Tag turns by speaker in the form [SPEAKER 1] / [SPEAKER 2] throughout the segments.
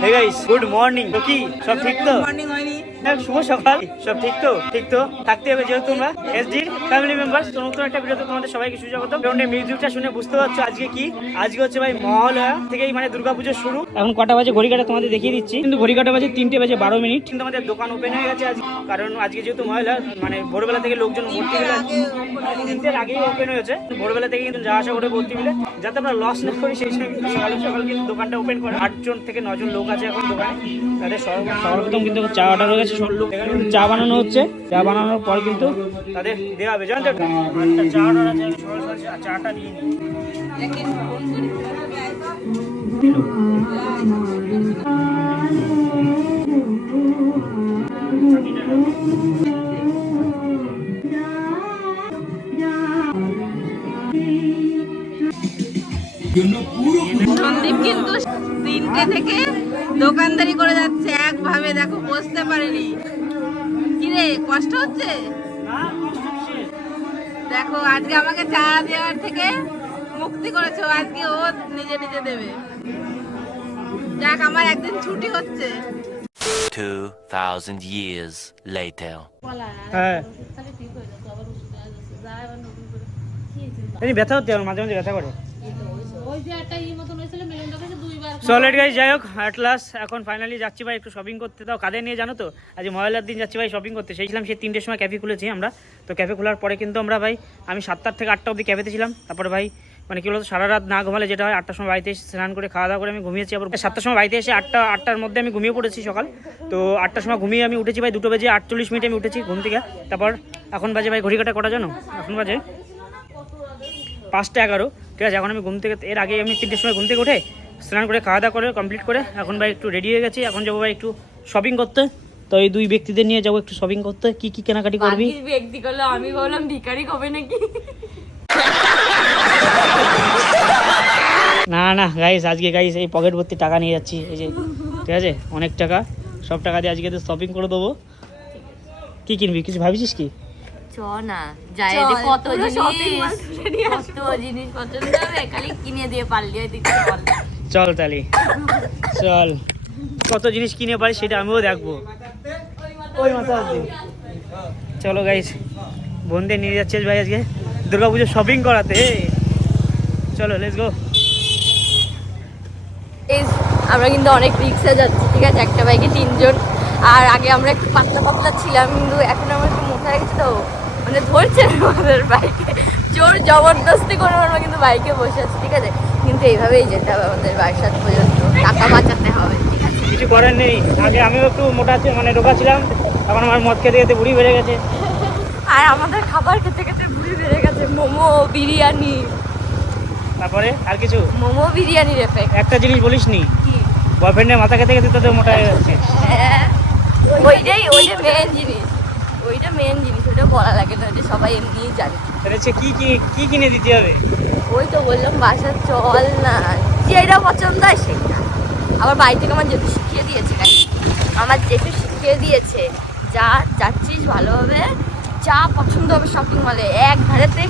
[SPEAKER 1] Hey guys good morning তো কি সব ঠিক তো
[SPEAKER 2] মর্নিং হয়নি
[SPEAKER 1] হ্যাঁ, শুভ সকাল। সব ঠিক তো? ঠিক তো? থাকতে হবে যেহেতু তোমরা। এসডির ফ্যামিলি মেম্বার্স তো নতুন একটা ভিডিওতে তোমাদের সবাইকে সুস্বাগত কারণ মিউজিকটা শুনে বুঝতে পারছ আজকে কি? আজকে হচ্ছে ভাই মহালয়া, থেকেই মানে দুর্গাপুজোর শুরু। এখন কটা বাজে? ঘড়ি কাটা তোমাদের দেখিয়ে দিচ্ছি। কিন্তু ঘড়ি কাটা বাজে তিনটে বাজে বারো মিনিট। কিন্তু আমাদের দোকান ওপেন হয়ে গেছে আজ কারণ আজকে যেহেতু মহালয়া মানে ভোরবেলা থেকে লোকজন ভর্তি মিলে তিনটের আগেই ওপেন হয়েছে। ভোরবেলা থেকে কিন্তু যাওয়া আসা করে ভর্তি মিলে যাতে আমরা লস না করি, সেই সময় কিন্তু সকাল সকাল কিন্তু দোকানটা ওপেন করে। আটজন থেকে নজন লোক আছে এখন দোকানে। তাদের সর্ব- সর্বপ্রথম কিন্তু চা অর্ডার হয়ে সব লোক চা বানানো হচ্ছে। চা বানানোর পর কিন্তু তাদের দেওয়া হবে। জানতে একটা চা চাটা নিয়ে
[SPEAKER 2] সন্দীপ কিন্তু তিনটে থেকে দোকানদারি করে যাচ্ছে একভাবে দেখো বসতে পারেনি। কিরে কষ্ট হচ্ছে?
[SPEAKER 1] না, কষ্ট কিসের?
[SPEAKER 2] দেখো আজকে আমাকে চা দেওয়ার থেকে মুক্তি করেছ আজকে ও নিজে নিজে দেবে। যাক আমার একদিন ছুটি হচ্ছে।
[SPEAKER 3] 2000 years later.
[SPEAKER 1] হ্যাঁ। এই ব্যথা হচ্ছে আমার মাঝে মাঝে ব্যথা করে। সলিড গাইজ যাই হোক অ্যাট লাস্ট এখন ফাইনালি যাচ্ছি ভাই, একটু শপিং করতে। তাও কাদের নিয়ে জানো তো? আজ ময়লার দিন যাচ্ছি ভাই শপিং করতে। সেইছিলাম সেই তিনটের সময় ক্যাফে খুলেছি আমরা। তো ক্যাফে খোলার পরে কিন্তু আমরা ভাই, আমি সাতটার থেকে আটটা অবধি ক্যাফেতে ছিলাম। তারপরে ভাই মানে কি বলতো সারা রাত না ঘুমালে যেটা হয়, আটটার সময় বাড়িতে এসে স্নান করে খাওয়া দাওয়া করে আমি ঘুমিয়েছি আবার। সাতটার সময় বাড়িতে এসে আটটা, আটটার মধ্যে আমি ঘুমিয়ে পড়েছি সকাল। তো আটটার সময় ঘুমিয়ে আমি উঠেছি ভাই, দুটো বেজে আটচল্লিশ মিনিটে আমি উঠেছি ঘুম থেকে। তারপর এখন বাজে ভাই ঘড়ি কাটা কটা জানো? এখন বাজে পাঁচটা এগারো ঠিক আছে? এখন আমি ঘুম থেকে এর আগে আমি তিনটের সময় ঘুম থেকে উঠে স্নান করে খাওয়া দাওয়া করে কমপ্লিট করে এখন ভাই একটু রেডি হয়ে গেছি। এখন যাব ভাই একটু শপিং করতে। তো এই দুই ব্যক্তিদের নিয়ে যাব একটু শপিং করতে। কি কি কেনাকাটি করবি?
[SPEAKER 2] ব্যক্তি করল আমি বললাম ভিখারি কবে নাকি?
[SPEAKER 1] না না গাইস আজকে গাইস এই পকেট ভর্তি টাকা নিয়ে যাচ্ছি। এই যে ঠিক আছে? অনেক টাকা। সব টাকা দিয়ে আজকে তো শপিং করে দেবো। কি কিনবি? কিছু ভাবিছিস কি?
[SPEAKER 4] চ না। যাই কত জিনিস।
[SPEAKER 2] shopping mall ঘুরে নিয়ে
[SPEAKER 4] কত জিনিস পছন্দ হবে? খালি কিনে দিয়ে পারলি চল
[SPEAKER 1] চল তাহলে চল। কত জিনিস কিনে পারি সেটা আমিও দেখব। ওই মাথা চলো গাইস বোনদের নিয়ে যাচ্ছিস ভাই আজকে। দুর্গা পুজো শপিং করাতে। চলো লেটস গো
[SPEAKER 4] এই আমরা কিন্তু অনেক রিক্সা যাচ্ছি ঠিক আছে? একটা বাইকে তিনজন। আর আগে আমরা একটু পাতলা পাতলা ছিলাম কিন্তু এখন আমরা একটু মোটা হয়ে গেছি তো। মানে ধরছে না আমাদের বাইকে জোর জবরদস্তি করে আমরা কিন্তু বাইকে বসে আছি ঠিক আছে? কিন্তু এইভাবেই যেতে হবে আমাদের বাসার পর্যন্ত। টাকা বাঁচাতে হবে ঠিক আছে?
[SPEAKER 1] কিছু করার নেই। আগে আমিও একটু মোটা মানে রোগা ছিলাম এখন আমার মদ খেতে খেতে বুড়ি বেড়ে গেছে।
[SPEAKER 4] আর আমাদের খাবার খেতে খেতে ভুড়ি বেড়ে গেছে মোমো বিরিয়ানি।
[SPEAKER 1] তারপরে আর কিছু?
[SPEAKER 4] মোমো বিরিয়ানির এফেক্ট
[SPEAKER 1] একটা জিনিস বলিস নি বয়ফ্রেন্ডের মাথা খেতে খেতে তোদের মোটা হয়ে যাচ্ছে
[SPEAKER 4] হ্যাঁ, ওইটাই ওইটা মেন জিনিস। ওইটা মেন জিনিস ওইটা বলা লাগে না ওইটা সবাই এমনিই জানে।
[SPEAKER 1] হচ্ছে কি কি কি কিনে দিতে হবে?
[SPEAKER 4] ওই তো বললাম বাসার চল না। যেটা পছন্দ হয় সেটা আবার বাড়ি থেকে আমার যেহেতু শিখিয়ে দিয়েছে। আমার যেহেতু শিখিয়ে দিয়েছে যা যাচ্ছিস ভালোভাবে যা পছন্দ হবে শপিং মলে এক ধারেতে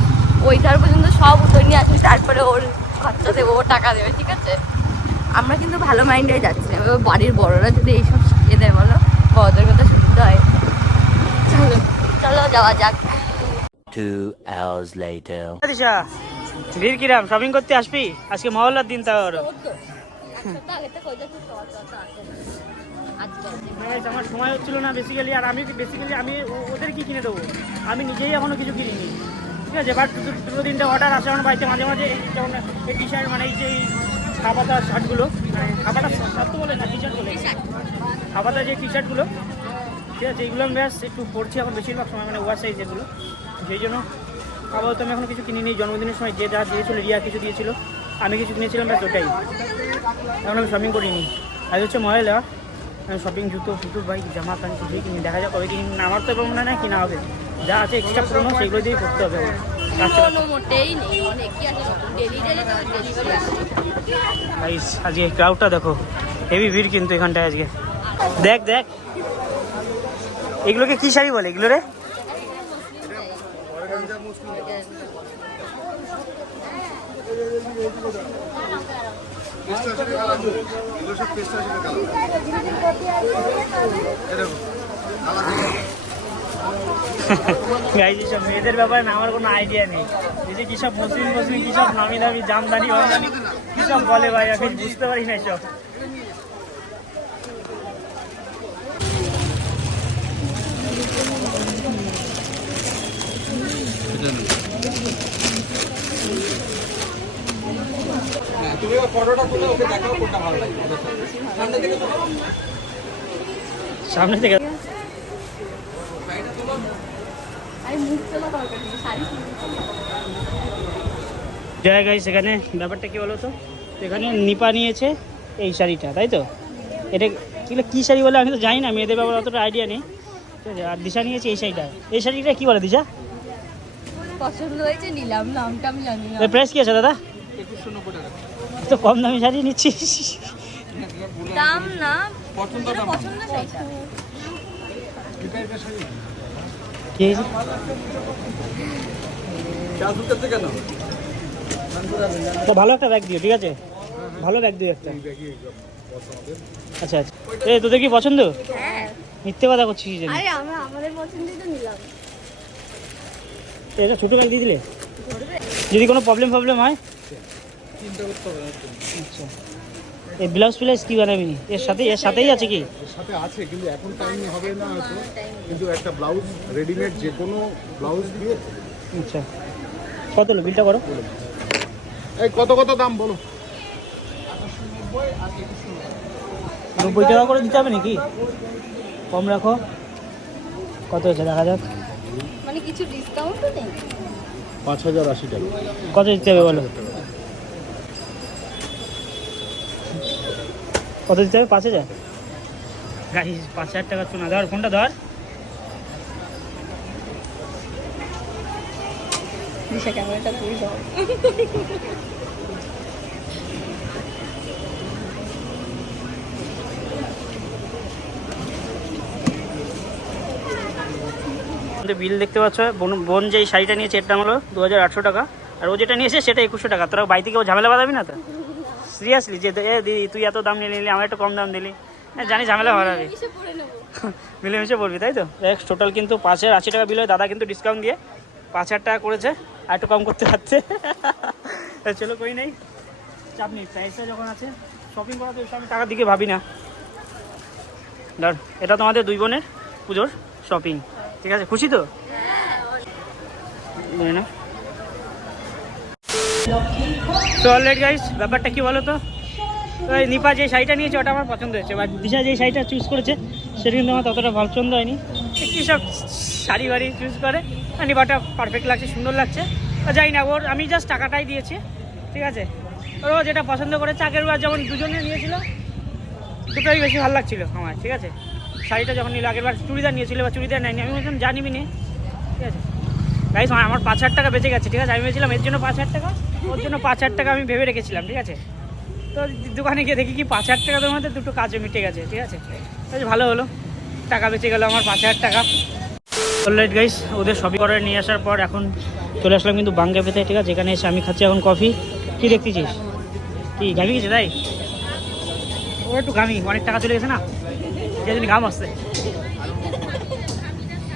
[SPEAKER 4] ওই ধার পর্যন্ত সব উঠে নিয়ে আসবি তারপরে ওর খরচা দেবো ও টাকা দেবে ঠিক আছে? আমরা কিন্তু ভালো মাইন্ডে যাচ্ছি না। এবার বাড়ির বড়রা যদি এইসব শিখিয়ে দেয় বলো? বড়দের কথা শুনতে হয়। চলো যাওয়া যাক।
[SPEAKER 3] Two hours later.
[SPEAKER 1] দিশা ভিড় কিরাম শপিং করতে আসবি? আজকে মহল্লার দিন তাও Guys, আমার সময় হচ্ছিল না বেসিক্যালি আর আমি বেসিক্যালি আমি ও- ওদের কি কিনে দেবো? আমি নিজেই এখনও কিছু কিনিনি। ঠিক আছে বাট দুটো তিনটে অর্ডার আসে আমার বাড়িতে মাঝে মাঝে যেমন এই টি শার্ট মানে এই যে খাবাতা শার্টগুলো খাবাটা শার্ট তো বলে না টি শার্ট বলে খাবাতা যে টি শার্টগুলো ঠিক আছে এইগুলো আমি ব্যাস একটু পড়ছি এখন বেশিরভাগ সময় মানে ওয়ার সাইজ এগুলো সেই জন্য আপাতত আমি এখন কিছু কিনিনি জন্মদিনের সময় যে যা দিয়েছিল রিয়া কিছু দিয়েছিল আমি কিছু কিনেছিলাম ব্যাস ওটাই। এখন আমি শপিং করিনি। আজ হচ্ছে ময়লা আমি শপিং জুতো ফুটো ভাই জামা প্যান্ট কিছুই কিনি দেখা যাক কবে কিনি না আমার তো মনে হয় না কিনা হবে। যা আছে এক্সট্রা পুরোনো সেগুলো দিয়েই করতে হবে। আচ্ছা।
[SPEAKER 4] তো
[SPEAKER 1] আজকে ক্রাউডটা দেখো হেভি ভিড় কিন্তু এখানটায় আজকে। দেখ দেখ। এগুলোকে কি শাড়ি বলে? এগুলো রে? মেয়েদের ব্যাপারে না, আমার কোনো আইডিয়া নেই। এই যে কিসব মুসলিম মুসলিম কিসব নামি দামি জামদানি ফামদানি কিসব বলে ভাই, আমি বুঝতে পারি না এসব।
[SPEAKER 5] তুমি এবার ফটোটা তুলে ওকে দেখাও কোনটা ভালো লাগে। সামনে থেকে তোলো।
[SPEAKER 1] সামনে থেকে? জয় সেখানে ব্যাপারটা কি বলো তো এখানে নিপা নিয়েছে এই শাড়িটা তাই তো? এটা কি কী শাড়ি বলে আমি তো জানি না মেয়েদের ব্যাপারে অতটা আইডিয়া নেই। ঠিক আছে আর দিশা নিয়েছে এই শাড়িটা। এই শাড়িটা কি বলে দিশা?
[SPEAKER 4] পছন্দ হয়েছে নিলাম নামটা আমি জানি
[SPEAKER 1] প্রাইস কি আছে দাদা? তো কম দামি শাড়ি নিচ্ছিস
[SPEAKER 4] দাম না
[SPEAKER 5] পছন্দ
[SPEAKER 1] কি তো ভালো একটা ব্যাগ দিও ঠিক আছে? ভালো ব্যাগ দিও একটা। আচ্ছা আচ্ছা। এই তোদের কি পছন্দ?
[SPEAKER 4] হ্যাঁ।
[SPEAKER 1] মিথ্যে কথা করছিস জানি
[SPEAKER 4] আরে আমরা আমাদের পছন্দই তো নিলাম।
[SPEAKER 1] এটা ছোটো ব্যাগ দিয়ে দিলে। যদি কোনো প্রবলেম প্রবলেম হয়
[SPEAKER 5] চিন্তা করতে হবে
[SPEAKER 1] আচ্ছা। এই ব্লাউজ ফ্লাউজ কি বানাবি? এর সাথে এর সাথেই আছে কি?
[SPEAKER 6] এর সাথে আছে কিন্তু এখন টাইম হবে না হয়তো। কিন্তু একটা ব্লাউজ রেডিমেড যে কোনো ব্লাউজ দিয়ে।
[SPEAKER 1] আচ্ছা। কত হলো? বিলটা করো।
[SPEAKER 6] এই কত কত দাম বলো?
[SPEAKER 1] নব্বই টাকা করে দিতে হবে নাকি? কম রাখো। কত হচ্ছে দেখা যাক।
[SPEAKER 4] মানে কিছু ডিসকাউন্টও নেই?
[SPEAKER 6] পাঁচ হাজার আশি টাকা।
[SPEAKER 1] কত দিতে হবে বলো? কত দিতে হবে? পাঁচ হাজার? গাড়ি পাঁচ হাজার টাকা শোনা ধর ফোনটা ধর।
[SPEAKER 4] ক্যামেরাটা তুই
[SPEAKER 1] আমাদের বিল দেখতে পাচ্ছ? বোন বোন যেই শাড়িটা নিয়েছে এর দাম হলো দু হাজার আটশো টাকা। আর ও যেটা নিয়েছে সেটা একুশশো টাকা। তোরা বাড়ি থেকে ও ঝামেলা বাঁধাবি না তো? সিরিয়াসলি যে এ দিদি তুই এত দাম নিয়ে নিলি আমার একটু কম দাম দিলি। হ্যাঁ জানি ঝামেলা বাড়াবি মিলেমিশে বলবি তাই তো? দেখ টোটাল কিন্তু পাঁচ হাজার আশি টাকা বিল হয় দাদা কিন্তু ডিসকাউন্ট দিয়ে পাঁচ হাজার টাকা করেছে আর একটু কম করতে পারছে। চলো কই নেই। চাপ নেই প্রাইসটা যখন আছে শপিং করা তো আমি টাকার দিকে ভাবি না। ধর এটা তোমাদের দুই বোনের পুজোর শপিং ঠিক আছে খুশি তো? না? তো অলরেডি গাইস ব্যাপারটা কি বলো তো তো নিপা যে শাড়িটা নিয়েছে, ওটা আমার পছন্দ হয়েছে। বা দিশা যে শাড়িটা চুজ করেছে, সেটা কিন্তু আমার ততটা পছন্দ হয়নি। কী শাড়ি বাড়ি চুজ করে? আর নিপাটা পারফেক্ট লাগছে, সুন্দর লাগছে। যাই না, ওর আমি জাস্ট টাকাটাই দিয়েছি, ঠিক আছে? ওর যেটা পছন্দ করেছে, আগের বার যেমন দুজনে নিয়েছিল, দুটোই বেশি ভালো লাগছিল আমার, ঠিক আছে? শাড়িটা যখন নিল, আগের বার চুড়িদার নিয়েছিল বা চুড়িদার নেয়নি, আমি বলছিলাম জানিবি নে। ঠিক আছে? গাইস আমার পাঁচ হাজার টাকা বেঁচে গেছে, ঠিক আছে? আমি ভেবেছিলাম এর জন্য পাঁচ হাজার টাকা, ওর জন্য পাঁচ হাজার টাকা আমি ভেবে রেখেছিলাম, ঠিক আছে? তো দোকানে গিয়ে দেখি কি পাঁচ হাজার টাকা টাকার মধ্যে দুটো কাজও মিটে গেছে, ঠিক আছে? বেশ, ভালো হলো। টাকা বেঁচে গেল আমার পাঁচ হাজার টাকা। অলরাইট গাইস ওদের সবই করে নিয়ে আসার পর এখন চলে আসলাম কিন্তু বাঙ্গা পেতে, ঠিক আছে? এখানে এসে আমি খাচ্ছি এখন কফি কি দেখতেছিস? কি গাবি গেছে তাই? ও, একটু গামি অনেক টাকা চলে গেছে না? যে জন্য ঘাম আসছে
[SPEAKER 4] এই চয়ে দেখি আমি করে দাম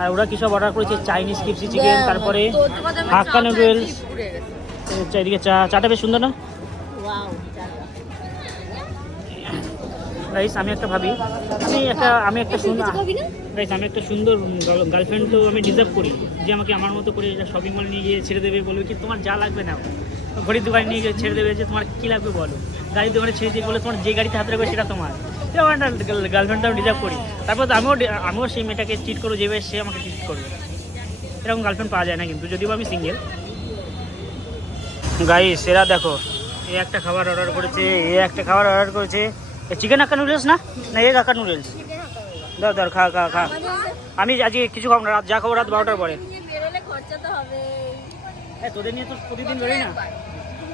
[SPEAKER 4] আর
[SPEAKER 1] ওরা কী সব অর্ডার করেছে? চাইনিজ কিপসি চিকেন তারপরে হাক্কা নুডলস এদিকে চা চাটা বেশ সুন্দর না? গাইস আমি একটা ভাবি। আমি একটা আমি একটা সুন্দর গাইস আমি একটা সুন্দর গার্লফ্রেন্ড তো আমি ডিজার্ভ করি। যে আমাকে আমার মতো করে শপিং মল নিয়ে গিয়ে ছেড়ে দেবে বলবে কি তোমার যা লাগবে না ঘড়ির দোকানে নিয়ে গিয়ে ছেড়ে দেবে যে তোমার কী লাগবে বলো। গাড়ির দোকানে ছেড়ে দিয়ে বলে তোমার যে গাড়িতে হাত রাখবে সেটা তোমার। এটা আমার গার্লফ্রেন্ড আমি ডিজার্ভ করি। তারপর আমিও আমিও সেই মেয়েটাকে চিট করব যেভাবে সে আমাকে চিট করবে। এরকম গার্লফ্রেন্ড পাওয়া যায় না কিন্তু, যদিও আমি সিঙ্গেল গাইস এরা দেখো, এ একটা খাবার অর্ডার করেছে, এ একটা খাবার অর্ডার করেছে। এ চিকেন হাক্কা নুডলস না? না এগ হাক্কা নুডলস দাও দাও খা খা খা। আমি আজকে কিছু খাব না, রাত যা খাব রাত বারোটার পরে। হ্যাঁ তোদের নিয়ে তো প্রতিদিন বেরোই না।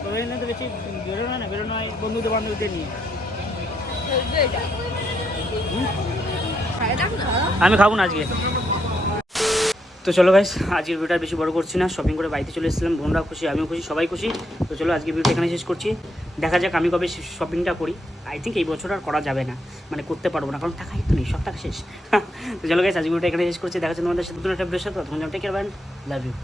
[SPEAKER 1] তোদের নিয়ে তো বেশি বেরোনো না, বেরোনো হয় বন্ধুদের বান্ধবীদের নিয়ে। আমি খাব না আজকে। তো চলো গাইস আজকের ভিডিওটা বেশি বড় করছি না। শপিং করে বাড়িতে চলে এসেছিলাম, বোনরাও খুশি, আমিও খুশি, সবাই খুশি। তো চলো আজকে ভিডিওটা এখানে শেষ করছি। দেখা যাক আমি কবে শপিংটা করি। আই থিঙ্ক এই বছর আর করা যাবে না। মানে করতে পারব না, কারণ টাকাই তো নেই, সব টাকা শেষ। তো চলো গাইস আজকে ভিডিওটা এখানে শেষ করছি। দেখা যাচ্ছে তোমাদের সাথে একটা ভিডিওর সাথে। তখন টেক কেয়ার লাভ ইউ